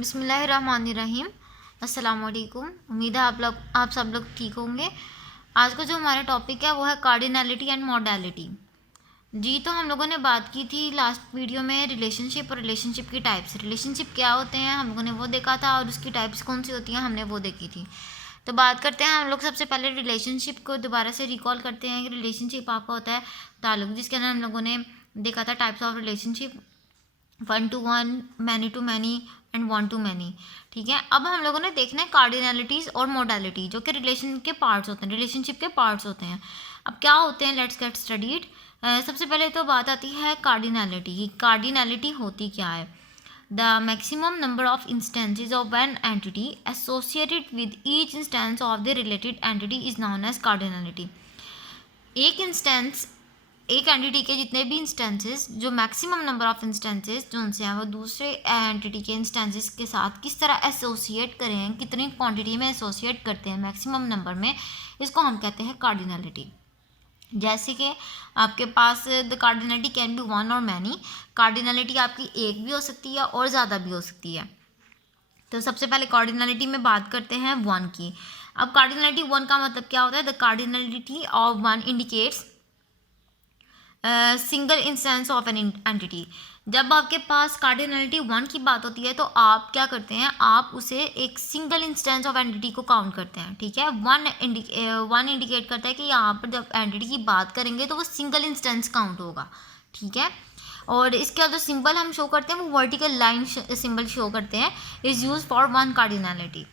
बिस्मिल्लाहिर्रहमानिर्रहीम। अस्सलाम वालेकुम। उम्मीद है आप सब लोग ठीक होंगे। आज का जो हमारा टॉपिक है वो है कार्डिनलिटी एंड मॉडलिटी। जी, तो हम लोगों ने बात की थी लास्ट वीडियो में रिलेशनशिप और रिलेशनशिप की टाइप्स। रिलेशनशिप क्या होते हैं हम लोगों ने वो देखा था, और उसकी टाइप्स कौन सी होती हैं हमने वो देखी थी। तो बात करते हैं हम लोग सबसे पहले रिलेशनशिप को दोबारा से रिकॉल करते हैं कि रिलेशनशिप आपका होता है ताल्लुक, जिसके अंदर हम लोगों ने देखा था types of relationship, 1 to 1, many to many and 1 to many. ठीक है, अब हम लोगों ने देखना है कार्डिनलिटीज़ और मोडालिटी, जो कि रिलेशन के पार्ट्स होते हैं, रिलेशनशिप के पार्ट्स होते हैं। अब क्या होते हैं, लेट्स गेट स्टडीड। सबसे पहले तो बात आती है कार्डिनलिटी की। कार्डिनलिटी होती क्या है? The maximum number of instances of an entity associated with each instance of the related entity is known as cardinality. एक एंटिटी के जितने भी इंस्टेंसेस, जो मैक्सिमम नंबर ऑफ इंस्टेंसेस जो उनसे हैं, वो दूसरे एंटिटी के इंस्टेंसेस के साथ किस तरह एसोसिएट करें, कितनी क्वांटिटी में एसोसिएट करते हैं मैक्सिमम नंबर में, इसको हम कहते हैं कार्डिनलिटी। जैसे कि आपके पास द कार्डिनलिटी कैन बी 1 और मैनी। कार्डिनलिटी आपकी एक भी हो सकती है और ज़्यादा भी हो सकती है। तो सबसे पहले कार्डिनलिटी में बात करते हैं 1 की। अब कार्डिनलिटी 1 का मतलब क्या होता है? The cardinality of 1 indicates single instance of an entity. जब आपके पास कार्डिनलिटी 1 की बात होती है तो आप क्या करते हैं, आप उसे एक सिंगल इंस्टेंस ऑफ एंटिटी को काउंट करते हैं। ठीक है, वन इंडिकेट करता है कि यहाँ पर जब एंटिटी की बात करेंगे तो वो सिंगल इंस्टेंस काउंट होगा। ठीक है, और इसके बाद जो सिंबल हम शो करते हैं वो वर्टिकल लाइन सिंबल शो करते हैं, इज़ यूज फॉर 1 कार्डिनलिटी।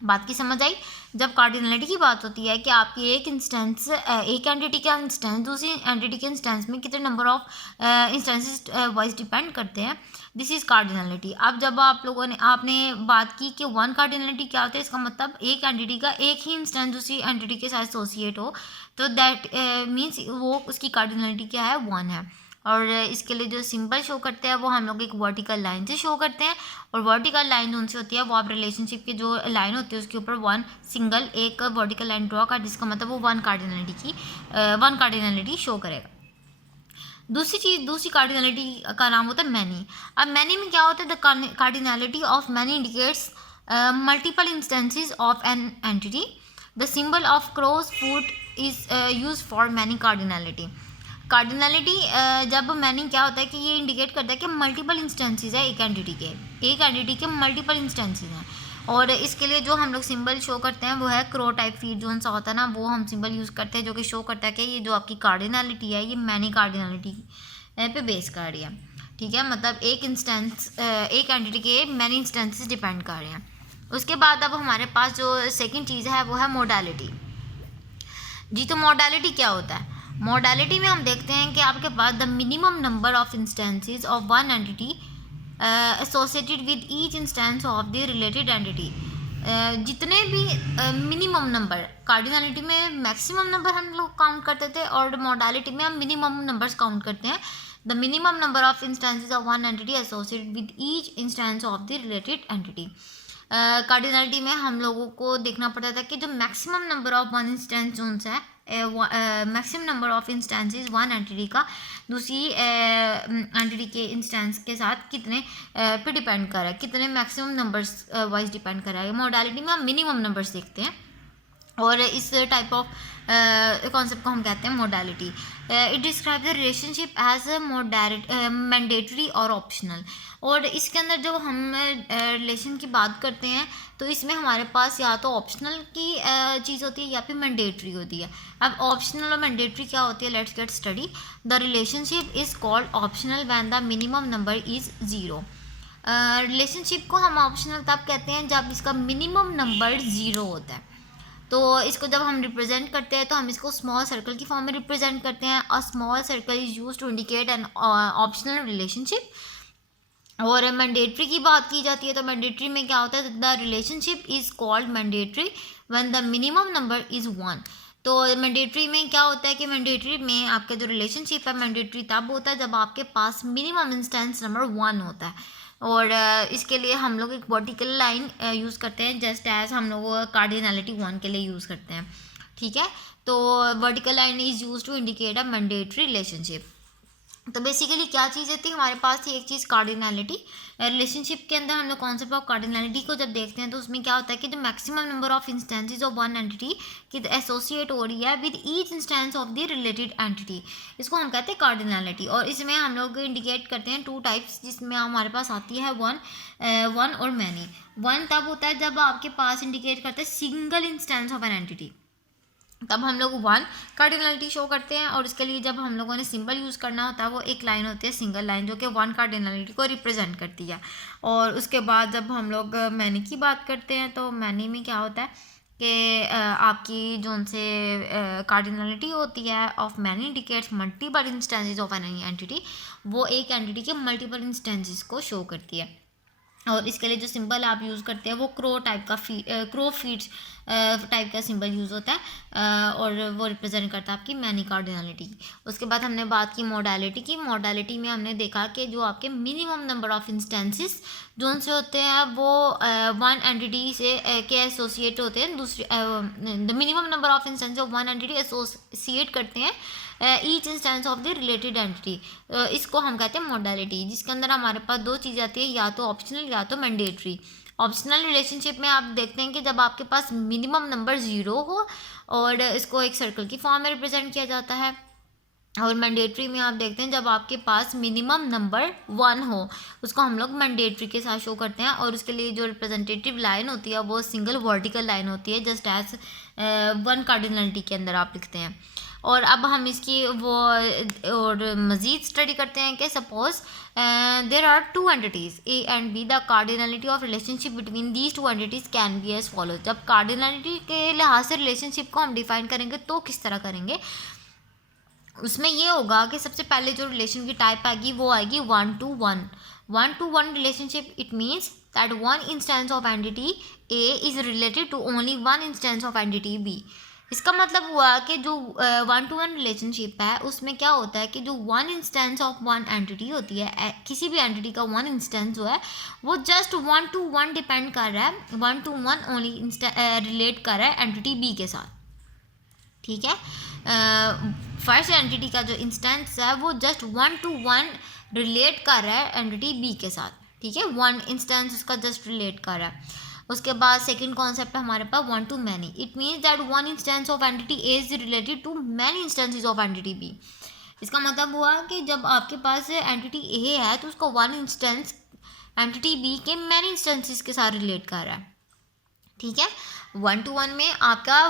बात की समझ आई? जब कार्डिनलिटी की बात होती है कि आपकी एक एंटिटी का इंस्टेंस दूसरी एंटिटी के इंस्टेंस में कितने number of instances wise depend करते हैं, दिस इज कार्डिनलिटी। अब जब आपने बात की कि 1 कार्डिनलिटी क्या होता है, इसका मतलब एक एंटिटी का एक ही इंस्टेंस दूसरी एंटिटी के साथ एसोसिएट हो, तो दैट मीन्स वो उसकी कार्डिनलिटी क्या है, 1 है। और इसके लिए जो सिंबल शो करते हैं वो हम लोग एक वर्टिकल लाइन से शो करते हैं, और वर्टिकल लाइन जो उनसे होती है वो आप रिलेशनशिप की जो लाइन होती है उसके ऊपर 1 सिंगल एक वर्टिकल लाइन ड्रॉ कर, जिसका मतलब वो 1 कार्डिनलिटी शो करेगा। दूसरी कार्डिनलिटी का नाम होता है मैनी। अब मैनी में क्या होता है? The cardinality of many indicates multiple instances of an entity. The symbol of cross foot is use for many cardinality. Cardinality जब मैनी क्या होता है कि ये इंडिकेट करता है कि मल्टीपल इंस्टेंसेस है एक एंटिटी के मल्टीपल इंस्टेंसेस हैं, और इसके लिए जो हम लोग सिंबल शो करते हैं वो है क्रो टाइप फीट जोन सा होता है ना, वो हम सिंबल यूज़ करते हैं, जो कि शो करता है कि ये जो आपकी कार्डिनलिटी है ये मैनी कार्डिनलिटी पे बेस कर रही है। ठीक है, मतलब एक एंटिटी के मैनी इंस्टेंसेस डिपेंड कर रहे हैं। उसके बाद अब हमारे पास जो सेकेंड चीज़ है वो है मोडालिटी। जी, तो मोडालिटी क्या होता है? मोडालिटी में हम देखते हैं कि आपके पास the minimum number of instances of 1 entity associated with each instance of the related entity. जितने भी मिनिमम नंबर, कार्डिनलिटी में मैक्सिमम नंबर हम लोग काउंट करते थे और मोडालिटी में हम मिनिमम नंबर्स काउंट करते हैं। The minimum number of instances of 1 entity associated with each instance of the related entity. Cardinality में हम लोगों को देखना पड़ता था कि जो maximum number of 1 instance joins है, maximum number of instances 1 entity का दूसरी एंटिटी के इंस्टेंस के साथ कितने पे डिपेंड कर रहा है, कितने मैक्सिमम नंबर्स वाइज डिपेंड कर रहा है। मोडालिटी में हम मिनिमम नंबर्स देखते हैं, और इस टाइप ऑफ कॉन्सेप्ट को हम कहते हैं modality. It describe the relationship as mandatory और ऑप्शनल। और इसके अंदर जब हम रिलेशन की बात करते हैं तो इसमें हमारे पास या तो ऑप्शनल की चीज़ होती है या फिर मैंडेटरी होती है। अब ऑप्शनल और मैंडेटरी क्या होती है, let's get study. The relationship is called optional when the minimum number is 0। Relationship को हम ऑप्शनल तब कहते हैं जब इसका मिनिमम नंबर 0 होता है। तो इसको जब हम रिप्रेजेंट करते हैं तो हम इसको स्मॉल सर्कल की फॉर्म में रिप्रेजेंट करते हैं। A small circle is use to indicate an optional relationship. और मैंडेटरी की बात की जाती है तो मैंडेटरी में क्या होता है, the relationship is called mandatory when the minimum number is 1। तो मैंडेटरी में क्या होता है कि मैंडेटरी में आपका जो रिलेशनशिप है मैंडेटरी तब होता है जब आपके पास मिनिमम इंस्टेंस नंबर 1 होता है। और इसके लिए हम लोग एक वर्टिकल लाइन यूज़ करते हैं, जस्ट एज हम लोग कार्डिनलिटी 1 के लिए यूज़ करते हैं। ठीक है, तो vertical line is use to indicate a mandatory relationship. तो बेसिकली क्या चीज़ थी हमारे पास थी, एक चीज़ कार्डिनैलिटी। रिलेशनशिप के अंदर हम लोग कॉन्सेप्ट ऑफ कार्डिनैलिटी को जब देखते हैं तो उसमें क्या होता है कि जो maximum number of instances of one entity की एसोसिएट हो रही है with each instance of the related entity, इसको हम कहते हैं कार्डिनैलिटी। और इसमें हम लोग इंडिकेट करते हैं टू टाइप्स, जिसमें हमारे पास आती है वन और मैनी। वन तब होता है जब आपके पास इंडिकेट करते हैं single instance of an entity, तब हम लोग वन कार्डिनलिटी शो करते हैं। और इसके लिए जब हम लोगों ने सिंबल यूज़ करना होता है वो एक लाइन होती है, सिंगल लाइन, जो कि वन कार्डिनलिटी को रिप्रेजेंट करती है। और उसके बाद जब हम लोग मैनी की बात करते हैं तो मैनी में क्या होता है कि आपकी जो उनसे कार्डिनलिटी होती है of many indicates multiple instances of an entity, वो एक एंटिटी के मल्टीपल इंस्टेंसेस को शो करती है। और इसके लिए जो सिंबल आप यूज़ करते हैं वो क्रो टाइप का क्रो फीड्स टाइप का सिंबल यूज़ होता है, और वो रिप्रेजेंट करता है आपकी मैनी कार्डिनलिटी। उसके बाद हमने बात की मॉडलिटी की। मॉडलिटी में हमने देखा कि जो आपके मिनिमम नंबर ऑफ इंस्टेंसेस जो उनसे होते हैं वो वन एंटिटी से के एसोसिएट होते हैं, दूसरी the minimum number of instances of one entity associate करते हैं each instance of the related entity, इसको हम कहते हैं मॉडलिटी, जिसके अंदर हमारे पास दो चीज़ आती है, या तो ऑप्शनल या तो मैंडेटरी। ऑप्शनल रिलेशनशिप में आप देखते हैं कि जब आपके पास मिनिमम नंबर 0 हो और इसको एक सर्कल की फॉर्म में रिप्रेजेंट किया जाता है। और मैंडेटरी में आप देखते हैं जब आपके पास मिनिमम नंबर 1 हो, उसको हम लोग मैंडेटरी के साथ शो करते हैं। और उसके लिए जो रिप्रेजेंटेटिव लाइन होती है वो सिंगल वर्टिकल लाइन होती है, जस्ट एज वन कार्डिनलिटी के अंदर आप लिखते हैं। और अब हम इसकी वो और मज़ीद स्टडी करते हैं कि suppose there are two entities A and B, the cardinality of relationship between these two entities can be as follow. जब कार्डिनलिटी के लिहाज से रिलेशनशिप को हम डिफाइन करेंगे तो किस तरह करेंगे, उसमें ये होगा कि सबसे पहले जो रिलेशन की टाइप आएगी वो आएगी 1-to-1। 1-to-1 relationship, it means that one instance of entity A is related to only one instance of entity B. इसका मतलब हुआ कि जो 1-to-1 रिलेशनशिप है उसमें क्या होता है कि जो one instance of one entity होती है, किसी भी एंटिटी का वन इंस्टेंस जो है वो जस्ट 1-to-1 डिपेंड कर रहा है, 1-to-1 ओनली रिलेट कर रहा है एंटिटी बी के साथ, ठीक है। फर्स्ट एंटिटी का जो इंस्टेंस है वो जस्ट 1-to-1 रिलेट कर रहा है एंटिटी बी के साथ, ठीक है, वन इंस्टेंस उसका जस्ट रिलेट कर रहा है। उसके बाद सेकंड कॉन्सेप्ट है हमारे पास 1-to-many। It means that one instance of entity A is related to many instances of entity B. इसका मतलब हुआ कि जब आपके पास एंटिटी ए है तो उसका वन इंस्टेंस एंटिटी बी के मैनी इंस्टेंसेस के साथ रिलेट कर रहा है, ठीक है। 1-to-1 में आपका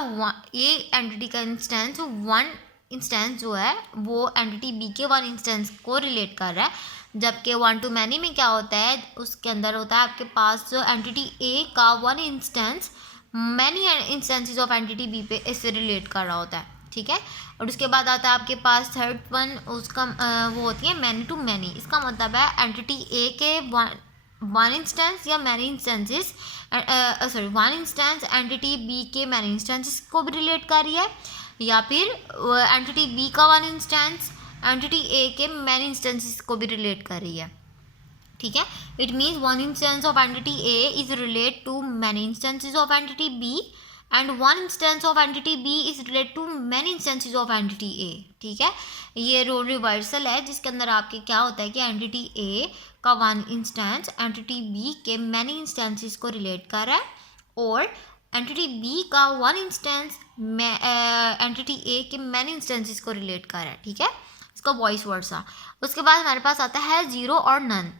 ए एंटिटी का इंस्टेंस वन इंस्टेंस जो है वो एंटिटी बी के वन इंस्टेंस को रिलेट कर रहा है। जबकि 1-to-many में क्या होता है, उसके अंदर होता है आपके पास जो एंटिटी ए का one instance many instances of entity B पे इससे रिलेट कर रहा होता है, ठीक है। और उसके बाद आता है आपके पास थर्ड वन, उसका वो होती है मैनी टू मैनी। इसका मतलब है एंटिटी ए के वन इंस्टेंस या many instances, sorry one instance entity B के मैनी इंस्टेंसेस को भी रिलेट कर रही है, या फिर एंटिटी बी का वन इंस्टेंस एंटिटी ए के मैनी इंस्टेंसेस को भी रिलेट कर रही है, ठीक है। It means one instance of entity A is relate to many instances of entity B and one instance of entity B is relate to many instances of entity A, ठीक है। ये रोल रिवर्सल है जिसके अंदर आपके क्या होता है कि एंटिटी ए का वन इंस्टेंस एंटिटी बी के मैनी इंस्टेंसेस को रिलेट कर रहा है, और एंटिटी बी का वन इंस्टेंस एंटिटी ए के मैनी इंस्टेंसेस को रिलेट कर रहा है, ठीक है। इसका वॉइस वर्सा। उसके बाद हमारे पास आता है जीरो और नन।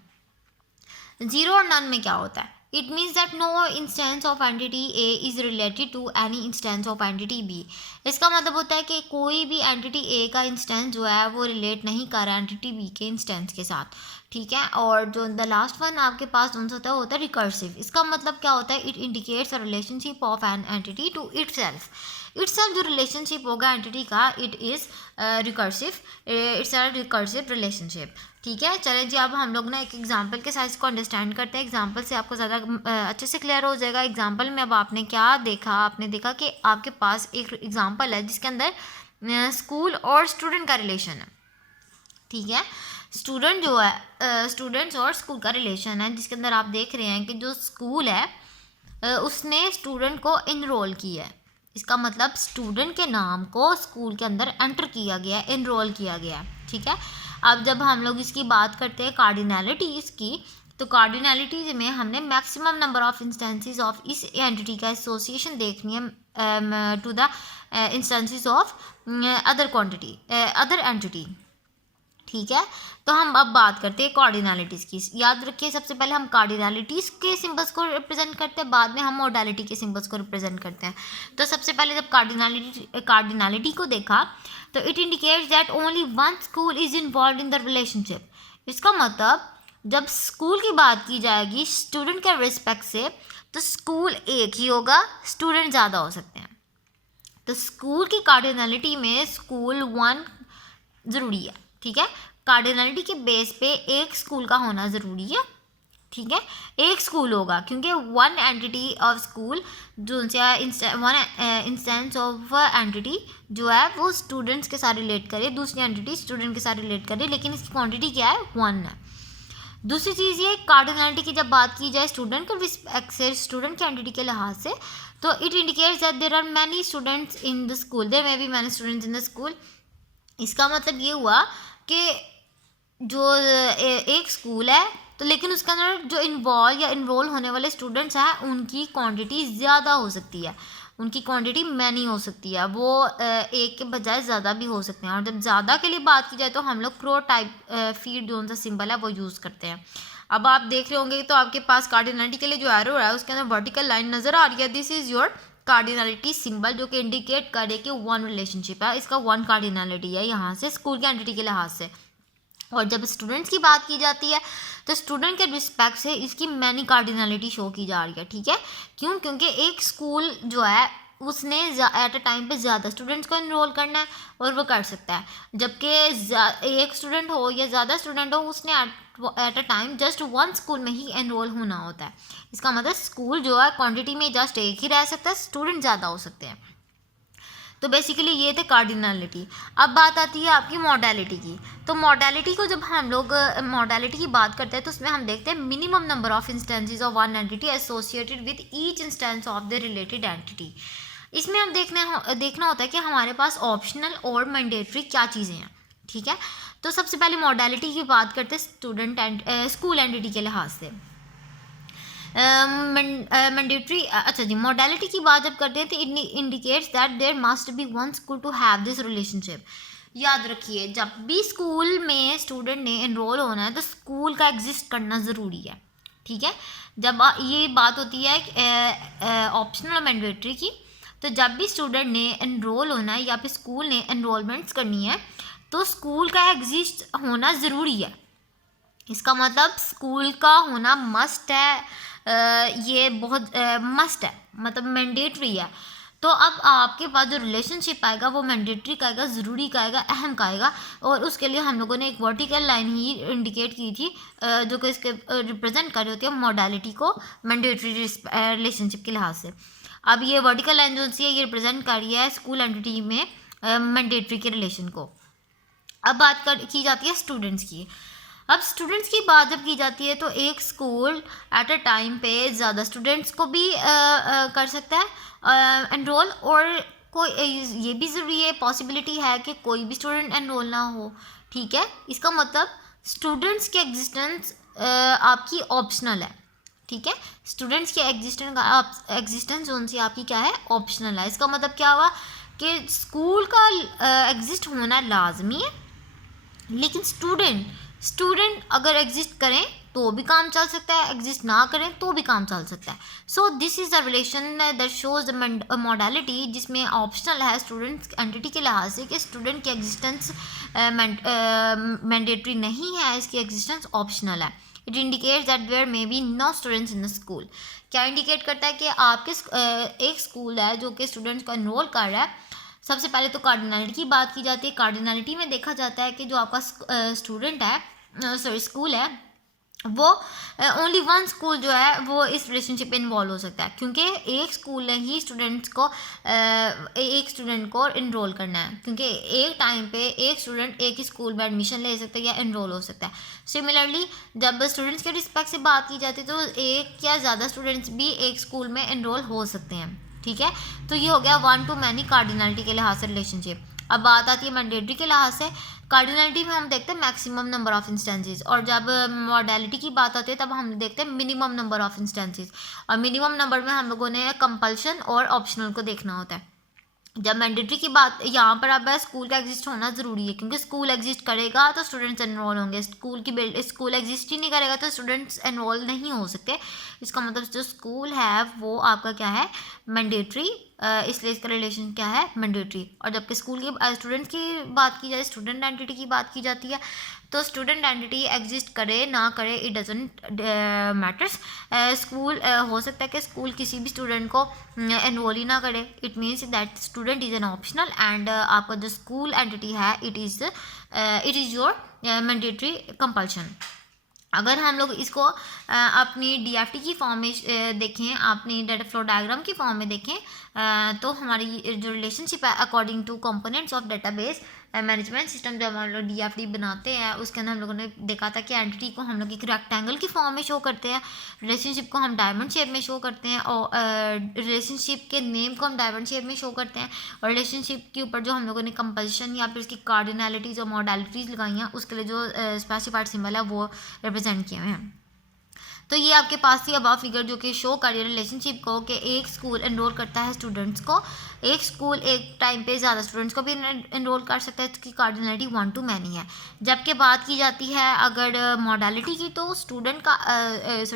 जीरो और नन में क्या होता है, it means that no instance of entity A is related to any instance of entity B. इसका मतलब होता है कि कोई भी एंटिटी ए का इंस्टेंस जो है वो रिलेट नहीं कर रहा है एंटिटी बी के इंस्टेंस के साथ, ठीक है। और जो द लास्ट वन आपके पास कौन सा होता है, वो होता है रिकर्सिव। इसका मतलब क्या होता है, it indicates a relationship of an entity to itself. Itself जो रिलेशनशिप होगा एंटिटी का, it is recursive, it's a recursive relationship, ठीक है। चले जी, अब हम लोग ना एक एग्जांपल के साथ इसको अंडरस्टैंड करते हैं। एग्जांपल से आपको ज़्यादा अच्छे से क्लियर हो जाएगा। एग्जांपल में अब आपने क्या देखा, आपने देखा कि आपके पास एक एग्जांपल है जिसके अंदर स्कूल और स्टूडेंट का रिलेशन है, ठीक है। स्टूडेंट जो है स्टूडेंट्स और स्कूल का रिलेशन है, जिसके अंदर आप देख रहे हैं कि जो स्कूल है उसने स्टूडेंट को इनरोल किया है। इसका मतलब स्टूडेंट के नाम को स्कूल के अंदर एंटर किया गया, इनरोल किया गया, ठीक है। अब जब हम लोग इसकी बात करते हैं कार्डिनैलिटीज़ की, तो कार्डिनैलिटीज़ में हमने maximum number of instances of इस एंटिटी का एसोसिएशन देखनी है to the instances of other entity. ठीक है, तो हम अब बात करते हैं कार्डिनैलिटीज़ की। याद रखिए, सबसे पहले हम कार्डिनैलिटीज़ के सिंबल्स को रिप्रेजेंट करते हैं, बाद में हम मॉडलिटी के सिंबल्स को रिप्रेजेंट करते हैं। तो सबसे पहले जब कार्डिनैलिटी को देखा, तो it indicates that only one school is involve in the relationship. इसका मतलब जब स्कूल की बात की जाएगी स्टूडेंट के रिस्पेक्ट से, तो स्कूल एक ही होगा, स्टूडेंट ज़्यादा हो सकते हैं। तो स्कूल की कार्डिनैलिटी में स्कूल वन ज़रूरी है। ठीक है, कार्डिनैलिटी के बेस पे एक स्कूल का होना ज़रूरी है। ठीक है, एक स्कूल होगा क्योंकि वन एंटिटी ऑफ स्कूल जो वन इंस्टेंस ऑफ एंटिटी जो है वो स्टूडेंट्स के साथ रिलेट करे, दूसरी एंटिटी स्टूडेंट के साथ रिलेट करे, लेकिन इसकी क्वांटिटी क्या है, वन है। दूसरी चीज़ ये कार्डिनैलिटी की जब बात की जाए स्टूडेंट के रिस्पेक्ट से, स्टूडेंट के एंटिटी के लिहाज से, तो it indicates that there are many students in the school, there may be many students in the school. इसका मतलब ये हुआ कि जो एक स्कूल है तो लेकिन उसके अंदर जो इन्वॉल्व या इनरोल होने वाले स्टूडेंट्स हैं उनकी क्वांटिटी ज़्यादा हो सकती है, उनकी क्वांटिटी मैनी हो सकती है, वो एक के बजाय ज़्यादा भी हो सकते हैं। और जब ज़्यादा के लिए बात की जाए तो हम लोग क्रो टाइप फीड जो सा सिंबल है वो यूज़ करते हैं। अब आप देख रहे होंगे तो आपके पास कार्डिनैलिटी के लिए जो एरो है उसके अंदर वर्टिकल लाइन नज़र आ रही है, this is your cardinality symbol, जो कि इंडिकेट करे कि वन रिलेशनशिप है, इसका वन कार्डिनैलिटी है यहाँ से स्कूल के एंटिटी के लिहाज से। और जब स्टूडेंट्स की बात की जाती है तो स्टूडेंट के रिस्पेक्ट से इसकी मैनी कार्डिनैलिटी शो की जा रही है। ठीक है, क्यों? क्योंकि एक स्कूल जो है उसने एट अ टाइम पे ज़्यादा स्टूडेंट्स को इनरोल करना है और वो कर सकता है, जबकि एक स्टूडेंट हो या ज़्यादा स्टूडेंट हो उसने at a time just one school में ही एनरोल होना होता है। इसका मतलब स्कूल जो है क्वांटिटी में जस्ट एक ही रह सकता है, स्टूडेंट ज़्यादा हो सकते हैं। तो बेसिकली ये थे कार्डिनैलिटी। अब बात आती है आपकी मॉडलिटी की। तो मॉडलिटी को जब हम लोग मॉडलिटी की बात करते हैं तो उसमें हम देखते हैं minimum number of instances of one entity associated with each instance of the related entity. इसमें हम देखना होता है कि हमारे पास ऑप्शनल और मैंडेटरी क्या चीज़ें हैं। ठीक है, तो सबसे पहले मॉडलिटी की बात करते हैं स्टूडेंट एंड स्कूल एंटिटी के लिहाज से। मैंडेटरी अच्छा जी, मॉडलिटी की बात जब करते हैं तो indicates that there must be one school to have this relationship. याद रखिए, जब भी स्कूल में स्टूडेंट ने एनरोल होना है तो स्कूल का एग्जिस्ट करना ज़रूरी है। ठीक है, जब ये बात होती है ऑप्शनल और मैंडेटरी की, तो जब भी स्टूडेंट ने एनरोल होना है या फिर स्कूल ने एनरोलमेंट्स करनी है तो स्कूल का एग्जिस्ट होना ज़रूरी है। इसका मतलब स्कूल का होना मस्ट है, ये बहुत मस्ट है, मतलब मैंडेटरी है। तो अब आपके पास जो रिलेशनशिप आएगा वो मैंडेटरी का आएगा, ज़रूरी का आएगा, अहम का आएगा, और उसके लिए हम लोगों ने एक वर्टिकल लाइन ही इंडिकेट की थी जो कि इसके रिप्रेजेंट कर रही होती है मॉडलिटी को मैंडेटरी रिलेशनशिप के लिहाज से। अब ये वर्टिकल लाइन जो सी है ये रिप्रेजेंट कर रही है स्कूल एंटिटी में मैंडेटरी के रिलेशन को। अब बात की जाती है स्टूडेंट्स की। अब स्टूडेंट्स की बात जब की जाती है तो एक स्कूल एट अ टाइम पे ज़्यादा स्टूडेंट्स को भी कर सकता है एनरोल, और कोई ये भी ज़रूरी है, पॉसिबिलिटी है कि कोई भी स्टूडेंट एनरोल ना हो। ठीक है, इसका मतलब स्टूडेंट्स की एग्जिस्टेंस आपकी ऑप्शनल है। ठीक है, स्टूडेंट्स के एग्जिस्टेंस जोन से आपकी क्या है, ऑप्शनल है। इसका मतलब क्या हुआ कि स्कूल का एग्जिस्ट होना लाजमी है, लेकिन स्टूडेंट अगर एग्जिस्ट करें तो भी काम चल सकता है, एग्जिस्ट ना करें तो भी काम चल सकता है। So this is the relation that shows the modality, जिसमें ऑप्शनल है स्टूडेंट्स एंटिटी के लिहाज से कि स्टूडेंट की एग्जिस्टेंस मैंडेटरी नहीं है, इसकी एग्जिस्टेंस ऑप्शनल है। It indicates that there may be no students in the school. क्या इंडिकेट करता है कि आपके एक स्कूल है जो कि स्टूडेंट्स को एनरोल कर रहा है। सबसे पहले तो कार्डिनैलिटी की बात की जाती है। कार्डिनैलिटी में देखा जाता है कि जो आपका स्टूडेंट है स्कूल है वो ओनली वन स्कूल जो है वो इस रिलेशनशिप में इन्वॉल्व हो सकता है, क्योंकि एक स्कूल ने ही एक स्टूडेंट को इनरोल करना है, क्योंकि एक टाइम पे एक स्टूडेंट एक ही स्कूल में एडमिशन ले सकता है या इनरोल हो सकता है। सिमिलरली जब स्टूडेंट्स के रिस्पेक्ट से बात की जाती है तो एक या ज़्यादा स्टूडेंट्स भी एक स्कूल में इनरोल हो सकते हैं। ठीक है, तो ये हो गया वन टू मैनी कार्डिनैलिटी के लिहाज से रिलेशनशिप। अब बात आती है मैंडेटरी के लिहाज से। कार्डिनलिटी में हम देखते हैं मैक्सिमम नंबर ऑफ इंस्टेंसेस, और जब मॉडलिटी की बात होती है तब हम देखते हैं मिनिमम नंबर ऑफ इंस्टेंसेस। और मिनिमम नंबर में हम लोगों ने कंपल्शन और ऑप्शनल को देखना होता है। जब मैंडेटरी की बात यहाँ पर अब है, स्कूल का एग्जिस्ट होना ज़रूरी है, क्योंकि स्कूल एग्जिस्ट करेगा तो स्टूडेंट्स एनरोल होंगे। स्कूल एग्जिस्ट ही नहीं करेगा तो स्टूडेंट्स एनरोल नहीं हो सकते। इसका मतलब जो स्कूल है वो आपका क्या है, मैंडेटरी, इसलिए इसका रिलेशन क्या है, मैंडेटरी। और जबकि स्कूल की स्टूडेंट की बात की जाए, स्टूडेंट एंटिटी की बात की जाती है, तो स्टूडेंट एंटिटी एग्जिस्ट करे ना करे इट डजंट मैटर्स। स्कूल हो सकता है कि स्कूल किसी भी स्टूडेंट को एनरोल ही ना करे, it means that student is an optional, and आपका जो स्कूल एंटिटी है it is your mandatory compulsion. अगर हम लोग इसको अपनी डीएफटी की फॉर्म में देखें, अपनी डाटा फ्लो डायग्राम की फॉर्म में देखें, तो हमारी जो रिलेशनशिप है according two components of database management system, जब हम लोग डीएफटी बनाते हैं उसके अंदर हम लोगों ने देखा था कि एंटिटी को हम लोग एक रेक्टेंगल की फॉर्म में शो करते हैं, रिलेशनशिप को हम डायमंड शेप में शो करते हैं, और रिलेशनशिप के नेम को हम डायमंड शेप में शो करते हैं, और रिलेशनशिप के ऊपर जो हम लोगों ने कंपल्शन या फिर उसकी कार्डिनलिटीज़ और मॉडलिटीज़ लगाई हैं उसके लिए जो स्पेसिफाइड सिंबल है वो रिप्रेजेंट किए हुए हैं। तो ये आपके पास थी अब फिगर जो कि शो कर रही है रिलेशनशिप को, कि एक स्कूल एनरोल करता है स्टूडेंट्स को, एक स्कूल एक टाइम पे ज़्यादा स्टूडेंट्स को भी एनरोल कर सकता है, इसकी कार्डिनलिटी 1 to many है। जबकि बात की जाती है अगर मॉडलिटी की, तो स्टूडेंट का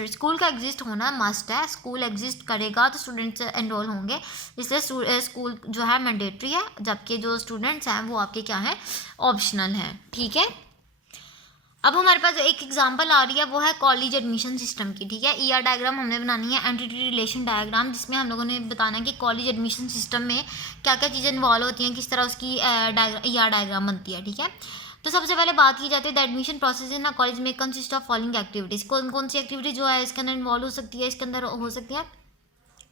स्कूल का एग्जिस्ट होना मस्ट है, स्कूल एग्जिस्ट करेगा तो स्टूडेंट्स एनरोल होंगे, इसलिए स्कूल जो है मैंडेटरी है, जबकि जो स्टूडेंट्स हैं वो आपके क्या हैं, ऑप्शनल हैं। ठीक है, अब हमारे पास जो एक एग्जांपल आ रही है वो है कॉलेज एडमिशन सिस्टम की। ठीक है, ईआर डायग्राम हमने बनानी है, एंटिटी रिलेशन डायग्राम, जिसमें हम लोगों ने बताना है कि कॉलेज एडमिशन सिस्टम में क्या क्या चीज़ें इन्वॉल्व होती हैं, किस तरह उसकी ईआर डायग्राम बनती है। ठीक है, तो सबसे पहले बात की जाती है the admission process in college में कंसिस्ट ऑफ फॉलोइंग एक्टिविटीज़। कौन कौन सी एक्टिविटी जो है इसके अंदर इन्वॉल्व हो सकती है, इसके अंदर हो सकती है।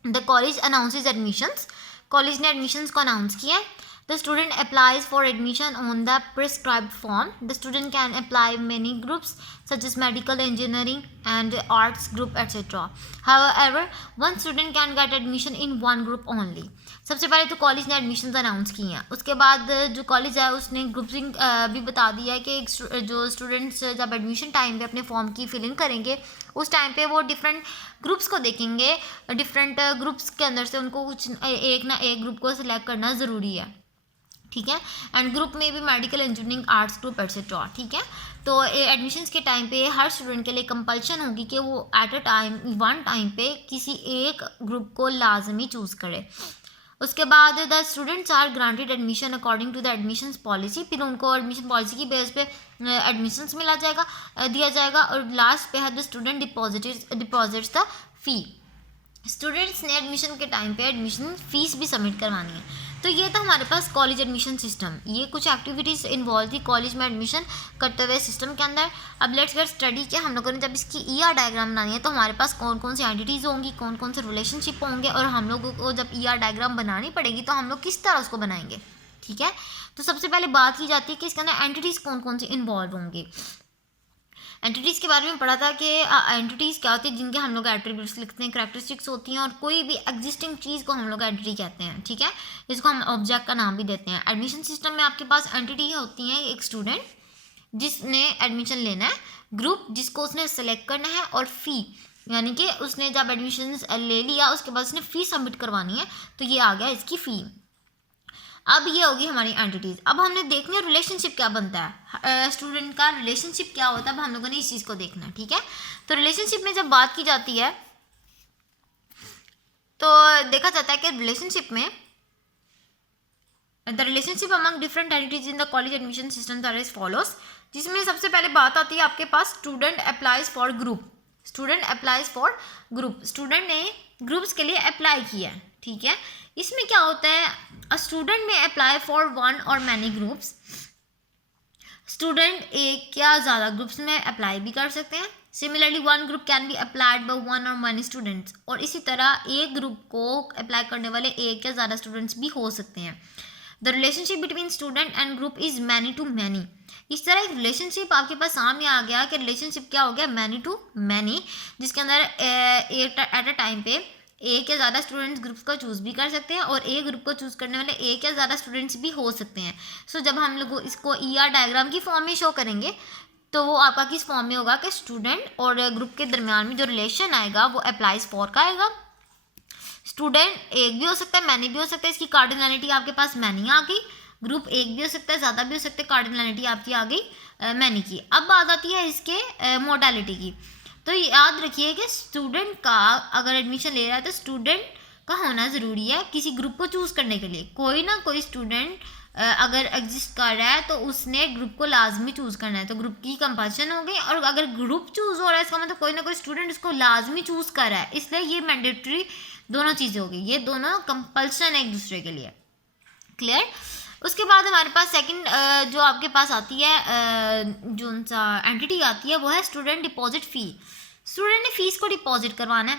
The college announces admissions, college ने एडमिशंस को अनाउंस किया है। The student applies for admission on the prescribed form. The student can apply many groups such as medical, engineering and arts group etc. However, one student can get admission in one group only. सबसे पहले तो college ने admissions announce किए हैं, उसके बाद जो college है उसने ग्रुपिंग भी बता दिया है कि जो स्टूडेंट्स जब एडमिशन टाइम पे अपने फॉर्म की फिलिंग करेंगे उस टाइम पे वो डिफरेंट ग्रुप्स को देखेंगे, डिफरेंट ग्रुप्स के अंदर से उनको कुछ एक ना एक ग्रुप को सिलेक्ट करना ज़रूरी है। ठीक है, एंड ग्रुप में भी medical, engineering, arts group etcetera. ठीक है, तो एडमिशन्स के टाइम पे हर स्टूडेंट के लिए कंपल्शन होगी कि वो at a time one time पे किसी एक ग्रुप को लाजमी चूज़ करे। उसके बाद the students are granted admission according to the admissions policy, फिर उनको एडमिशन पॉलिसी की बेस पे एडमिशन्स दिया जाएगा, और लास्ट पे है the student deposits the fee. Students ने एडमिशन के टाइम पे एडमिशन फीस भी सबमिट करवानी है। तो ये था हमारे पास कॉलेज एडमिशन सिस्टम, ये कुछ एक्टिविटीज़ इन्वॉल्व थी कॉलेज में एडमिशन करते हुए सिस्टम के अंदर। अब लेट्स गेट स्टडी के हम लोगों ने जब इसकी ईआर डायग्राम बनानी है तो हमारे पास कौन कौन सी एंटिटीज़ होंगी, कौन कौन से रिलेशनशिप होंगे, और हम लोगों को जब ईआर डायग्राम बनानी पड़ेगी तो हम लोग किस तरह उसको बनाएंगे। ठीक है, तो सबसे पहले बात की जाती है कि इसके अंदर एंटिटीज़ कौन कौन सी इन्वॉल्व होंगी। एंटिटीज़ के बारे में पढ़ा था कि एंटिटीज़ क्या होती है, जिनके हम लोग एट्रीब्यूट्स लिखते हैं, करैक्टरिस्टिक्स होती हैं, और कोई भी एग्जिस्टिंग चीज़ को हम लोग एंटिटी कहते हैं। ठीक है, इसको हम ऑब्जेक्ट का नाम भी देते हैं। एडमिशन सिस्टम में आपके पास एंटिटी होती हैं, एक स्टूडेंट जिसने एडमिशन लेना है, ग्रुप जिसको उसने सेलेक्ट करना है, और फ़ी यानी कि उसने जब एडमिशन ले लिया उसके बाद उसने फ़ी सबमिट करवानी है, तो ये आ गया इसकी फ़ी। अब ये होगी हमारी एंटिटीज़। अब हमने देखना है रिलेशनशिप क्या बनता है, स्टूडेंट का रिलेशनशिप क्या होता है, अब हम लोगों ने इस चीज़ को देखना है। ठीक है, तो रिलेशनशिप में जब बात की जाती है तो देखा जाता है कि रिलेशनशिप में the relationship among different entities in the college admission system are as follows, जिसमें सबसे पहले बात आती है आपके पास student applies for group. Student applies for group, student ने ग्रुप्स के लिए अप्लाई किया है। ठीक है, इसमें क्या होता है, अ स्टूडेंट में अप्लाई फॉर वन और मैनी ग्रुप्स। स्टूडेंट एक या ज़्यादा ग्रुप्स में अप्लाई भी कर सकते हैं। Similarly one group can be applied by one और मैनी स्टूडेंट्स, और इसी तरह एक ग्रुप को अप्लाई करने वाले एक या ज़्यादा स्टूडेंट्स भी हो सकते हैं। The relationship between student and group is many to many. इस तरह एक रिलेशनशिप आपके पास सामने आ गया कि रिलेशनशिप क्या हो गया, मैनी टू मैनी, जिसके अंदर एट अ टाइम पे एक या ज़्यादा स्टूडेंट्स ग्रुप्स को चूज़ भी कर सकते हैं और एक ग्रुप को चूज़ करने वाले एक या ज़्यादा स्टूडेंट्स भी हो सकते हैं। सो जब हम लोग इसको ER डायग्राम की फॉर्म में शो करेंगे तो वो आपका किस फॉर्म में होगा कि स्टूडेंट और ग्रुप के दरमियान में जो रिलेशन आएगा वो अप्लाइज फॉर का आएगा। स्टूडेंट एक भी हो सकता है, मैनी भी हो सकता है, इसकी कार्डिनलिटी आपके पास मैनी आ गई। ग्रुप एक भी हो सकता है, ज़्यादा भी हो सकते हैं, कार्डिनलिटी आपकी आ गई मैनी की। अब बात आती है इसके मोडालिटी की। तो याद रखिए कि स्टूडेंट का अगर एडमिशन ले रहा है तो स्टूडेंट का होना ज़रूरी है किसी ग्रुप को चूज़ करने के लिए। कोई ना कोई स्टूडेंट अगर एग्जिस्ट कर रहा है तो उसने ग्रुप को लाजमी चूज़ करना है, तो ग्रुप की कंपल्शन हो गई। और अगर ग्रुप चूज़ हो रहा है इसका मतलब कोई ना कोई स्टूडेंट इसको लाजमी चूज़ कर रहा है, इसलिए ये मैंडेटरी दोनों चीज़ें हो गई, ये दोनों कंपल्शन है एक दूसरे के लिए। क्लियर। उसके बाद हमारे पास सेकंड जो आपके पास आती है जो सा एंटिटी आती है वो है स्टूडेंट डिपॉजिट फ़ी। स्टूडेंट ने फीस को डिपॉजिट करवाना है।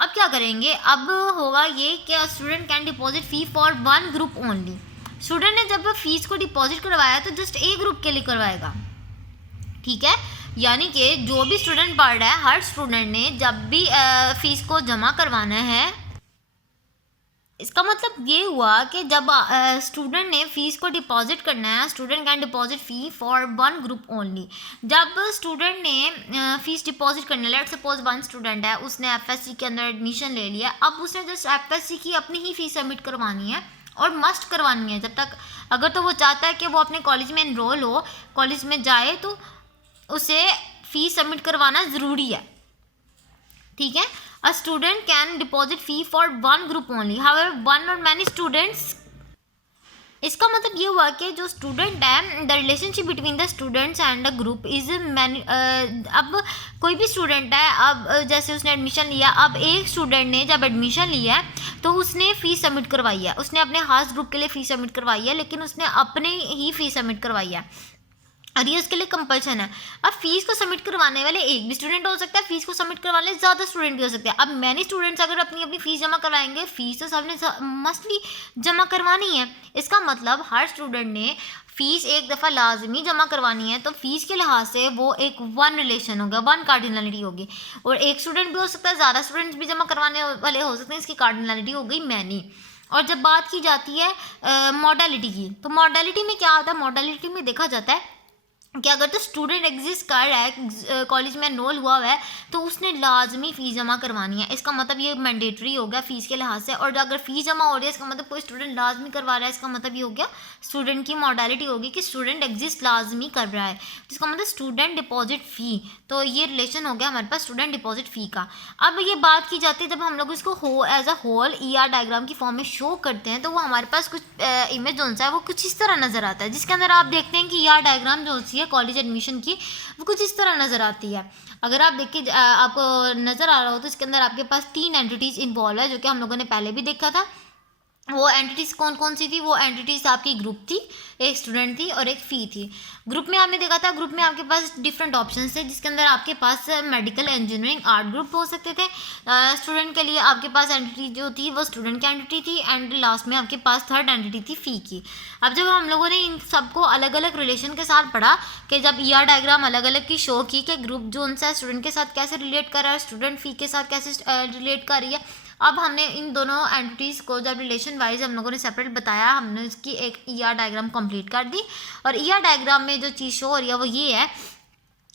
अब क्या करेंगे, अब होगा ये कि student can deposit fee for one group only. Student ने जब फीस को डिपॉजिट करवाया तो जस्ट एक ग्रुप के लिए करवाएगा, ठीक है। यानी कि जो भी स्टूडेंट पढ़ रहा है, हर स्टूडेंट ने जब भी फीस को जमा करवाना है, इसका मतलब ये हुआ कि जब स्टूडेंट ने फीस को डिपॉजिट करना है, student can deposit fee for one group only. जब स्टूडेंट ने फीस डिपॉजिट करना है, लेट सपोज वन स्टूडेंट है, उसने FSC के अंदर एडमिशन ले लिया, अब उसने जस्ट FSC की अपनी ही फ़ीस सबमिट करवानी है और मस्ट करवानी है जब तक, अगर तो वो चाहता है कि वो अपने कॉलेज में इनरोल हो, कॉलेज में जाए, तो उसे फ़ीस सबमिट करवाना ज़रूरी है, ठीक है। A student can deposit fee for one group only, however one और मैनी स्टूडेंट्स। इसका मतलब ये हुआ कि जो स्टूडेंट है, the relationship between the students and the group is many. अब कोई भी स्टूडेंट है, अब जैसे उसने एडमिशन लिया, अब एक स्टूडेंट ने जब एडमिशन लिया है तो उसने फ़ीस सबमिट करवाई है, उसने अपने खास ग्रुप के लिए फ़ीस सबमिट करवाई है, लेकिन उसने अपने ही फ़ीस सबमिट करवाई है और ये उसके लिए कंपल्शन है। अब फीस को सबमिट करवाने वाले एक भी स्टूडेंट हो सकता है, फीस को सबमिट करवाने वाले ज़्यादा स्टूडेंट भी हो सकते हैं। अब मैनी स्टूडेंट्स अगर अपनी अपनी फ़ीस जमा करवाएंगे, फ़ीस तो सबने मस्टली जमा करवानी है। इसका मतलब हर स्टूडेंट ने फ़ीस एक दफ़ा लाजमी जमा करवानी है, तो फ़ीस के लिहाज से वो एक वन रिलेशन होगा, वन कार्डिनलिटी होगी। और एक स्टूडेंट भी हो सकता है, ज़्यादा स्टूडेंट्स भी जमा करवाने वाले हो सकते हैं, इसकी कार्डिनलिटी हो गई मैनी। और जब बात की जाती है मॉडलिटी की, तो मॉडलिटी में क्या होता है, मॉडलिटी में देखा जाता है कि अगर तो स्टूडेंट एग्जिस्ट कर रहा है, कॉलेज में एनरोल हुआ है, तो उसने लाजमी फ़ीस जमा करवानी है। इसका मतलब ये मैंडेटरी हो गया फ़ीस के लिहाज से। और अगर फ़ीस जमा हो रही है, इसका मतलब कोई स्टूडेंट लाजमी करवा रहा है, इसका मतलब ये हो गया स्टूडेंट की मॉडलिटी होगी कि स्टूडेंट एग्जिस्ट लाजमी कर रहा है, जिसका मतलब स्टूडेंट डिपॉजिट फ़ी। तो ये रिलेशन हो गया हमारे पास स्टूडेंट डिपॉजिट फ़ी का। अब ये बात की जाती है जब हम लोग इसको as a whole ER diagram की फॉर्म में शो करते हैं, तो वो हमारे पास कुछ इमेज जो है वो कुछ इस तरह नज़र आता है, जिसके अंदर आप देखते हैं कि ER डायग्राम जो होती है कॉलेज एडमिशन की, वो कुछ इस तरह नज़र आती है। अगर आप देखिए, आपको नज़र आ रहा हो तो इसके अंदर आपके पास 3 एंटिटीज़ इन्वॉल्व है, जो कि हम लोगों ने पहले भी देखा था। वो एंटिटीज़ कौन कौन सी थी, वो एंटिटीज़ आपकी ग्रुप थी, एक स्टूडेंट थी और एक फ़ी थी। ग्रुप में आपने देखा था, ग्रुप में आपके पास डिफरेंट ऑप्शंस थे, जिसके अंदर आपके पास मेडिकल, इंजीनियरिंग, आर्ट ग्रुप हो सकते थे। स्टूडेंट के लिए आपके पास एंटिटी जो थी वो स्टूडेंट की एंटिटी थी, एंड लास्ट में आपके पास थर्ड एंटिटी थी फ़ी की। अब जब हम लोगों ने इन सबको अलग अलग रिलेशन के साथ पढ़ा कि जब ER डायग्राम अलग अलग की शो की कि ग्रुप जो उनसे स्टूडेंट के साथ कैसे रिलेट कर रहा है, स्टूडेंट फ़ी के साथ कैसे रिलेट कर रही है, अब हमने इन दोनों एंटिटीज़ को जब रिलेशन वाइज हम लोगों ने सेपरेट बताया, हमने उसकी एक ER डायग्राम कंप्लीट कर दी। और ER डायग्राम में जो चीज़ शो हो रही है वो ये है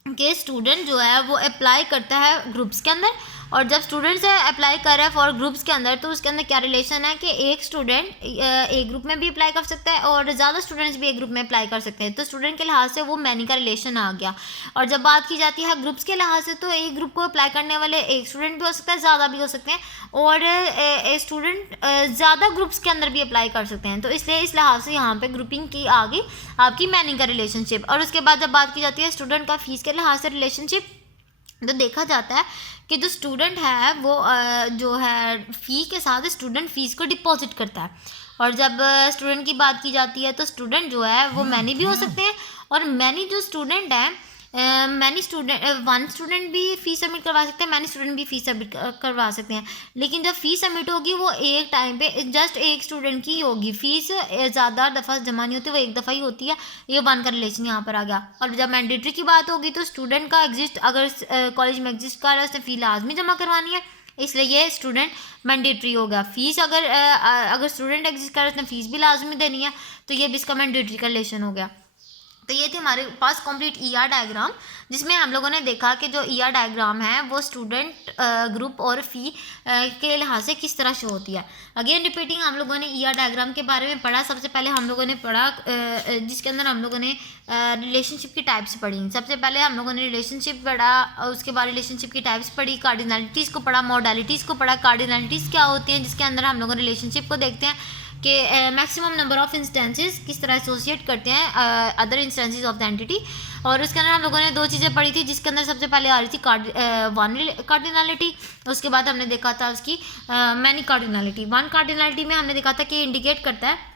कि स्टूडेंट जो है वो अप्लाई करता है ग्रुप्स के अंदर, और जब स्टूडेंट से अप्लाई कर रहा है फॉर ग्रुप्स के अंदर, तो उसके अंदर क्या रिलेशन है कि एक स्टूडेंट एक ग्रुप में भी अप्लाई कर सकता है और ज़्यादा स्टूडेंट्स भी एक ग्रुप में अप्लाई कर सकते हैं, तो स्टूडेंट के लिहाज से वो मैनी का रिलेशन आ गया। और जब बात की जाती है ग्रुप्स के लिहाज से, तो एक ग्रुप को अप्लाई करने वाले एक स्टूडेंट भी हो सकता है, ज़्यादा भी हो सकते हैं, और स्टूडेंट ज़्यादा ग्रुप्स के अंदर भी अप्लाई कर सकते हैं, तो इसलिए इस लिहाज से यहाँ पे ग्रुपिंग की आ गई आपकी मैनी का रिलेशनशिप। और उसके बाद जब बात की जाती है स्टूडेंट का फ़ीस के लिहाज से रिलेशनशिप, तो देखा जाता है कि जो स्टूडेंट है वो जो है फ़ी के साथ स्टूडेंट फ़ीस को डिपॉजिट करता है। और जब स्टूडेंट की बात की जाती है तो स्टूडेंट जो है वो मैनी भी हो सकते हैं, और मैनी जो स्टूडेंट है, मैनी स्टूडेंट, वन स्टूडेंट भी फ़ीस सबमिट करवा सकते हैं, मैनी स्टूडेंट भी फ़ीस सबमिट करवा सकते हैं। लेकिन जब फ़ीस सबमिट होगी वो एक टाइम पे जस्ट एक स्टूडेंट की होगी, फ़ीस ज़्यादा दफ़ा जमा नहीं होती, वो एक दफ़ा ही होती है। ये वन का रिलेशन यहाँ पर आ गया। और जब मैंडेटरी की बात होगी तो स्टूडेंट का एग्जिस्ट, अगर कॉलेज में एग्जिस्ट कर रहा है, उसने फ़ी लाजमी जमा करवानी है। इसलिए ये स्टूडेंट मैंडेटरी हो गया। फीस अगर स्टूडेंट एग्जिस्ट करे उसने फीस भी लाजमी देनी है, तो ये भी इसका मैंडेटरी का रिलेशन हो गया। तो ये थी हमारे पास कंप्लीट ईआर डायग्राम, जिसमें हम लोगों ने देखा कि जो ईआर डायग्राम है वो स्टूडेंट ग्रुप और फी के लिहाज से किस तरह शो होती है। अगेन रिपीटिंग, हम लोगों ने ईआर डायग्राम के बारे में पढ़ा। सबसे पहले हम लोगों ने पढ़ा जिसके अंदर हम लोगों ने रिलेशनशिप की टाइप्स पढ़ी। सबसे पहले हम लोगों ने रिलेशनशिप पढ़ा, उसके बाद रिलेशनशिप की टाइप्स पढ़ी, कार्डिनलिटीज़ को पढ़ा, मॉडलिटीज़ को पढ़ा। कार्डिनलिटीज़ क्या होती हैं, जिसके अंदर हम लोग रिलेशनशिप को देखते हैं कि मैक्सिमम नंबर ऑफ इंस्टेंसेस किस तरह एसोसिएट करते हैं other instances of the entity. और उसके अंदर हम लोगों ने 2 चीज़ें पढ़ी थी, जिसके अंदर सबसे पहले आ रही थी वन कार्डिनलिटी, उसके बाद हमने देखा था उसकी मैनी कार्डिनलिटी। वन कार्डिनलिटी में हमने देखा था कि इंडिकेट करता है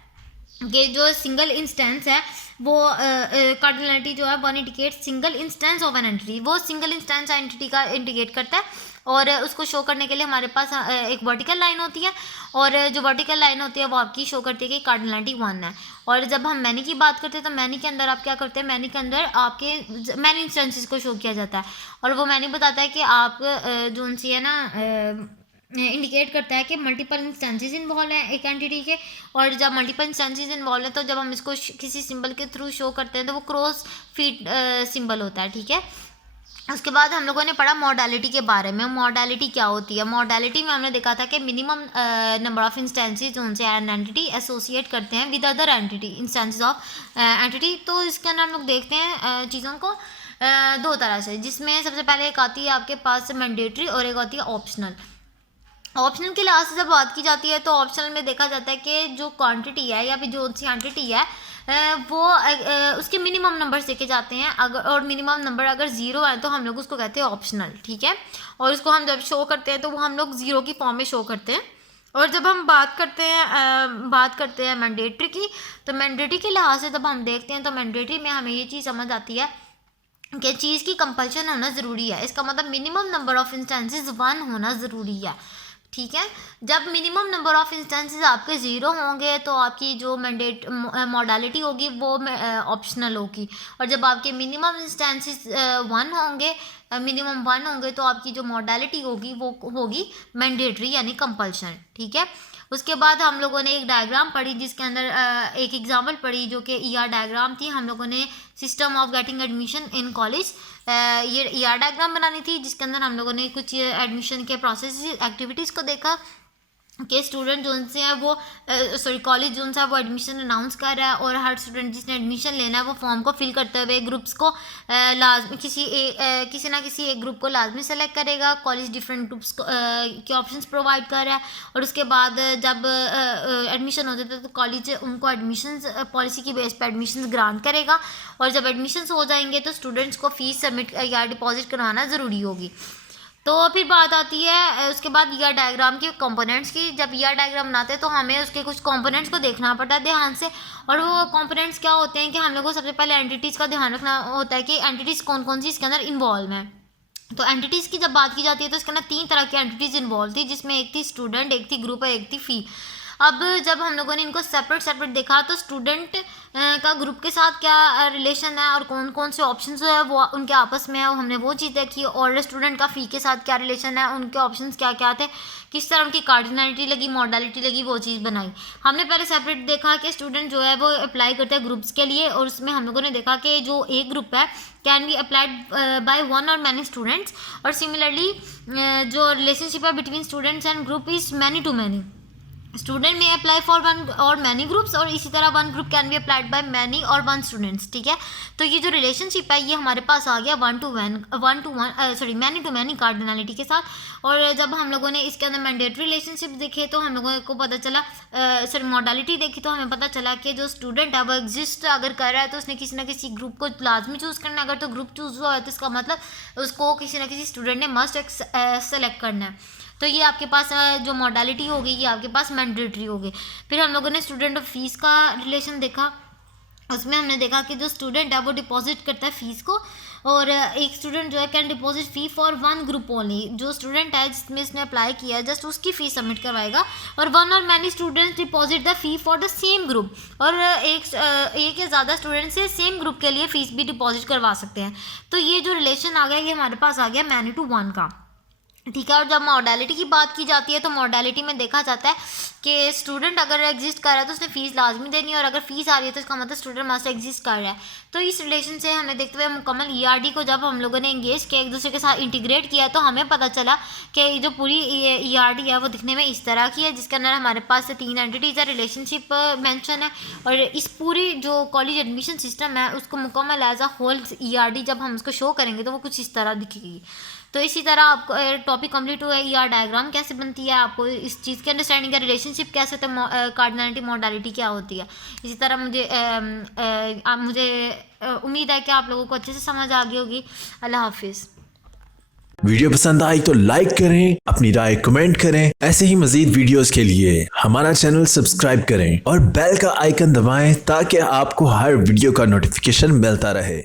कि जो सिंगल इंस्टेंस है वो कार्डिनलिटी जो है one indicate single instance of an entity, वो सिंगल इंस्टेंस एंटिटी का इंडिकेट करता है। और उसको शो करने के लिए हमारे पास एक वर्टिकल लाइन होती है, और जो वर्टिकल लाइन होती है वो आपकी शो करती है कि कार्डिनलिटी 1 है। और जब हम मैनी की बात करते हैं तो मैनी के अंदर आप क्या करते हैं, मैनी के अंदर आपके मैनी इंस्टेंसेस को शो किया जाता है, और वो मैनी बताता है कि आप जो उनसी है ना इंडिकेट करता है कि मल्टीपल इंस्टेंसेस इन्वॉल्व हैं एक एंटिटी के। और जब मल्टीपल इंस्टेंसेस इन्वॉल्व हैं तो जब हम इसको किसी सिंबल के थ्रू शो करते हैं तो वो क्रॉस फीट सिंबल होता है, ठीक है। उसके बाद हम लोगों ने पढ़ा मॉडलिटी के बारे में। मॉडलिटी क्या होती है, मॉडलिटी में हमने देखा था कि मिनिमम नंबर ऑफ इंस्टेंसेस उनसे एन एंटिटी एसोसिएट करते हैं with other entity instances of entity. तो इसके अंदर हम लोग देखते हैं चीज़ों को 2 तरह से, जिसमें सबसे पहले एक आती है आपके पास मैंडेटरी और एक आती है ऑप्शनल। ऑप्शनल के लिहाज से जब बात की जाती है तो ऑप्शनल में देखा जाता है कि जो क्वांटिटी है या फिर जो सी एंटिटी है वो उसके मिनिमम नंबर देखे जाते हैं, अगर और मिनिमम नंबर अगर 0 है तो हम लोग उसको कहते हैं ऑप्शनल, ठीक है। और उसको हम जब शो करते हैं तो वो हम लोग 0 की फॉर्म में शो करते हैं। और जब हम बात करते हैं मैंडेटरी की, तो मैंडेटरी के लिहाज से जब हम देखते हैं तो मैंडेटरी में हमें ये चीज़ समझ आती है कि चीज़ की कंपल्शन होना ज़रूरी है। इसका मतलब मिनिमम नंबर ऑफ इंस्टेंसेस 1 होना ज़रूरी है, ठीक है। जब मिनिमम नंबर ऑफ इंस्टेंसेस आपके 0 होंगे तो आपकी जो मॉडलिटी होगी वो ऑप्शनल होगी। और जब आपके मिनिमम इंस्टेंसेस 1 होंगे, मिनिमम 1 होंगे, तो आपकी जो मॉडलिटी होगी वो होगी मैंडेटरी यानी कंपल्शन, ठीक है। उसके बाद हम लोगों ने एक डायग्राम पढ़ी, जिसके अंदर एक एग्जाम्पल पढ़ी जो कि ईआर डायग्राम थी। हम लोगों ने system of getting admission in college ये ईआर डायग्राम बनानी थी, जिसके अंदर हम लोगों ने कुछ एडमिशन के प्रोसेस एक्टिविटीज़ को देखा कि स्टूडेंट जो से है वो कॉलेज जो है वो एडमिशन अनाउंस कर रहा है, और हर स्टूडेंट जिसने एडमिशन लेना है वो फॉर्म को फिल करते हुए ग्रुप्स को लाजमी किसी ना किसी एक ग्रुप को लाजमी सेलेक्ट करेगा। कॉलेज डिफरेंट ग्रुप्स के ऑप्शंस प्रोवाइड कर रहा है, और उसके बाद जब एडमिशन हो जाता है तो कॉलेज उनको एडमिशन पॉलिसी की बेस पर एडमिशन ग्रांट करेगा। और जब एडमिशन हो जाएंगे तो स्टूडेंट्स को फ़ीस सबमिट या डिपॉजिट करवाना ज़रूरी होगी। तो फिर बात आती है उसके बाद ईआर डायग्राम के कंपोनेंट्स की। जब ईआर डायग्राम बनाते हैं तो हमें उसके कुछ कंपोनेंट्स को देखना पड़ता है ध्यान से। और वो कंपोनेंट्स क्या होते हैं कि हम लोग को सबसे पहले एंटिटीज़ का ध्यान रखना होता है कि एंटिटीज़ कौन कौन सी इसके अंदर इन्वॉल्व हैं। तो एंटिटीज़ की जब बात की जाती है तो इसके अंदर 3 तरह की एंटिटीज़ इन्वॉल्व थी, जिसमें एक थी स्टूडेंट, एक थी ग्रुप और एक थी फ़ी। अब जब हम लोगों ने इनको सेपरेट देखा तो स्टूडेंट का ग्रुप के साथ क्या रिलेशन है और कौन कौन से ऑप्शन जो है वो उनके आपस में है, हमने वो चीज़ देखी। और स्टूडेंट का फ़ी के साथ क्या रिलेशन है, उनके ऑप्शंस क्या क्या थे, किस तरह उनकी कार्डिनलिटी लगी, मॉडलिटी लगी, वो चीज़ बनाई। हमने पहले सेपरेट देखा कि स्टूडेंट जो है वो अप्लाई करते हैं ग्रुप्स के लिए, और उसमें हम लोगों ने देखा कि जो एक ग्रुप है कैन बी अप्लाइड बाय 1 और मैनी स्टूडेंट्स। और सिमिलरली जो रिलेशनशिप है between students and group is many to many. Student में अप्लाई फॉर 1 और मैनी ग्रुप्स, और इसी तरह 1 group can be applied by many और 1 स्टूडेंट्स, ठीक है। तो ये जो रिलेशनशिप है ये हमारे पास आ गया मैनी टू मैनी कार्डिनलिटी के साथ। और जब हम लोगों ने इसके अंदर मैंडेटरी रिलेशनशिप देखे तो हम लोगों को पता चला मॉडलिटी देखी तो हमें पता चला कि जो स्टूडेंट है वो एग्जिस्ट अगर कर रहा है तो उसने किसी ना किसी ग्रुप को लाजमी चूज़ करना है। अगर तो ग्रुप चूज़ हुआ है तो इसका मतलब उसको किसी ना किसी स्टूडेंट ने मस्ट सेलेक्ट करना है। तो ये आपके पास जो मॉडलिटी होगी ये आपके पास मैंडेटरी होगी। फिर हम लोगों ने स्टूडेंट और फीस का रिलेशन देखा। उसमें हमने देखा कि जो स्टूडेंट है वो डिपॉजिट करता है फ़ीस को, और एक स्टूडेंट जो है can deposit fee for 1 group only. जो स्टूडेंट है जिसमें इसने अप्लाई किया है जस्ट उसकी फ़ीस सबमिट करवाएगा। और 1 और many students deposit the fee for the same group, और एक या ज़्यादा स्टूडेंट से सेम ग्रुप के लिए फ़ीस भी डिपॉजिट करवा सकते हैं। तो ये जो रिलेशन आ गया ये हमारे पास आ गया मैनी टू 1 का। ठीक है। और जब मॉडलिटी की बात की जाती है तो मॉडलिटी में देखा जाता है कि स्टूडेंट अगर एग्जिस्ट कर रहा है तो उसने फ़ीस लाजमी देनी है, और अगर फ़ीस आ रही है तो इसका मतलब स्टूडेंट मस्ट एग्जिस्ट कर रहा है। तो इस रिलेशन से हमें देखते हुए मुकम्मल ईआरडी को जब हम लोगों ने इंगेज किया, एक दूसरे के साथ इंटीग्रेट किया, तो हमें पता चला कि जो पूरी ईआरडी है वो दिखने में इस तरह की है, जिसके अंदर हमारे पास से 3 एंटिटीज़ है, रिलेशनशिप मेंशन है, और इस पूरी जो कॉलेज एडमिशन सिस्टम है उसको मुकम्मल एज अ होल ईआरडी जब हम उसको शो करेंगे तो वो कुछ इस तरह दिखेगी। तो इसी तरह आपको टॉपिक कंप्लीट हुआ है, ईआर डायग्राम कैसे बनती है, आपको इस चीज़ की अंडरस्टैंडिंग है, रिलेशनशिप कैसे होता है, कार्डिनलिटी मॉडलिटी क्या होती है। इसी तरह मुझे उम्मीद है कि आप लोगों को अच्छे से समझ आ गई होगी। अल्लाह हाफिज़। वीडियो पसंद आई तो लाइक करें, अपनी राय कमेंट करें। ऐसे ही मजीद वीडियोस के लिए हमारा चैनल सब्सक्राइब करें और बेल का आइकन दबाएं ताकि आपको हर वीडियो का नोटिफिकेशन मिलता रहे।